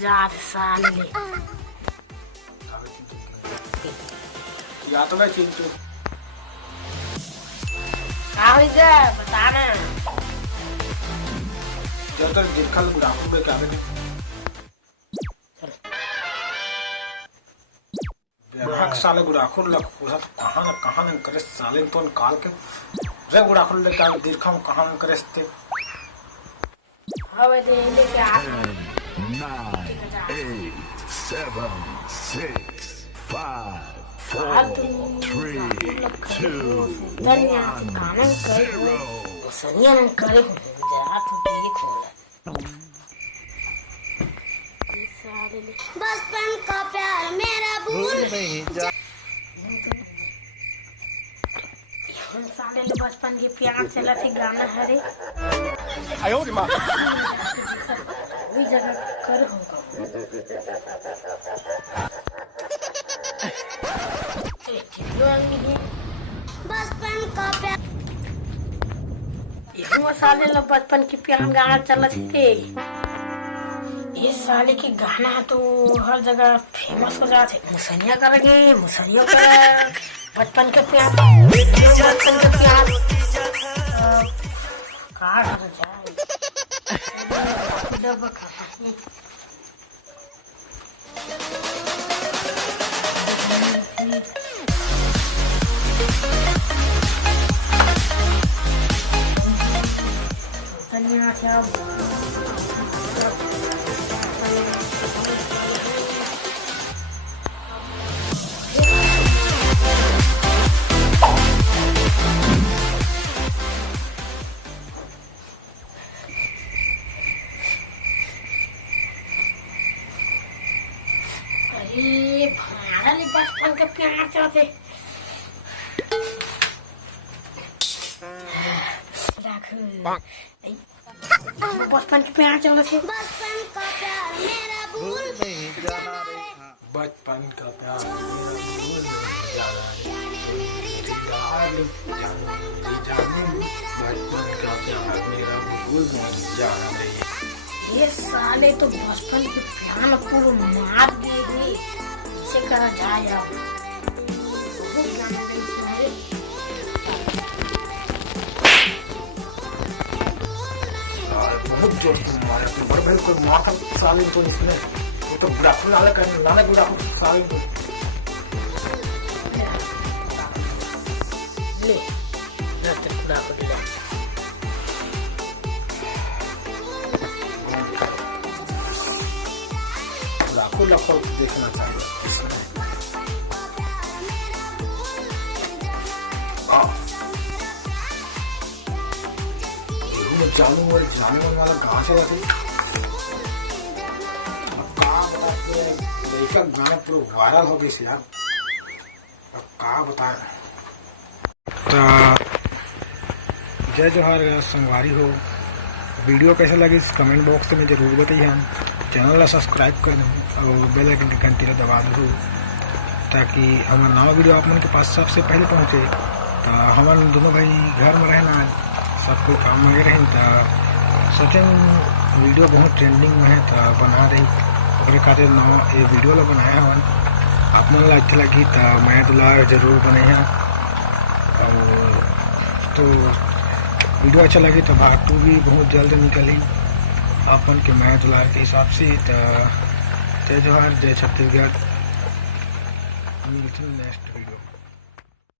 जात साले या तो मैं चिंटू का होई गे बता ना जब तक देखल बुढ़ापू में क्या बने बेरहक साले गुड़ाखुर लग कहाँ न करे साले तो निकाल के रे गुड़ाखुर ले का देखा कहाँ न करे ते हवे दे ले के आ 9 8 7 6 5 4 3 2 धनिया कानन करे सनिया न करे जा तू देखो बचपन का प्यार मेरा भूल नहीं जा साले ले बचपन के प्यार चला थी गाना हरे आयो रे मां वही जगह कर होगा बचपन का प्यार ये साले ले बचपन के प्यार गाना चला थी ये साले की गाना तो हर जगह फेमस हो जाते मुसैया करेंगे मुसैया का बचपन के प्यार बचपन के प्यार कहाँ कर जाए दब धन्यवाद अरे भाड़ा ले बचपन का प्यार चाहते बचपन के प्यार चल थे बचपन का प्यार मेरा भूल नहीं जाना रे बचपन का प्यार मेरा भूल नहीं जाना रे बचपन का प्यार मेरा भूल नहीं जाना रे ये साले तो बचपन के प्यार पूरा मार दिए इसे करा जाए यार बहुत गाना गई सुनाए बहुत जोर से मारा तो बड़े भाई कोई मार का साले तो इसने वो तो बुढ़ापू नाले कर नाले बुढ़ापू साले तो ले ना तो खुदा को ले लाखों लाखों देखना चाहिए इसमें जानू और जानेमन वाला गाँव चला थे अब कहाँ बताते हैं लेकर गाना पूरा वायरल हो गई यार अब कहाँ बताए जय जोहार संगवारी हो वीडियो कैसे लगी इस कमेंट बॉक्स में जरूर बताइए हम चैनल ला सब्सक्राइब कर दें और बेल आइकन की घंटी ला दबा दो ताकि हमारा नवा वीडियो आप मन के पास सबसे पहले पहुँचे तो हमारे दोनों भाई घर में रहना सब कोई काम में रहे तो सोचें वीडियो बहुत ट्रेंडिंग में है तो बना रही ओकरे खातिर नवा ये वीडियो ला बनाया हवन आप मन ला अच्छा लगी तो मैं दुलार जरूर बने हैं और तो वीडियो अच्छा लगी तो भाग 2 भी बहुत जल्द निकली अपन के मैं दुलार के हिसाब से तो जय जोहार जय छत्तीसगढ़ नेक्स्ट वीडियो।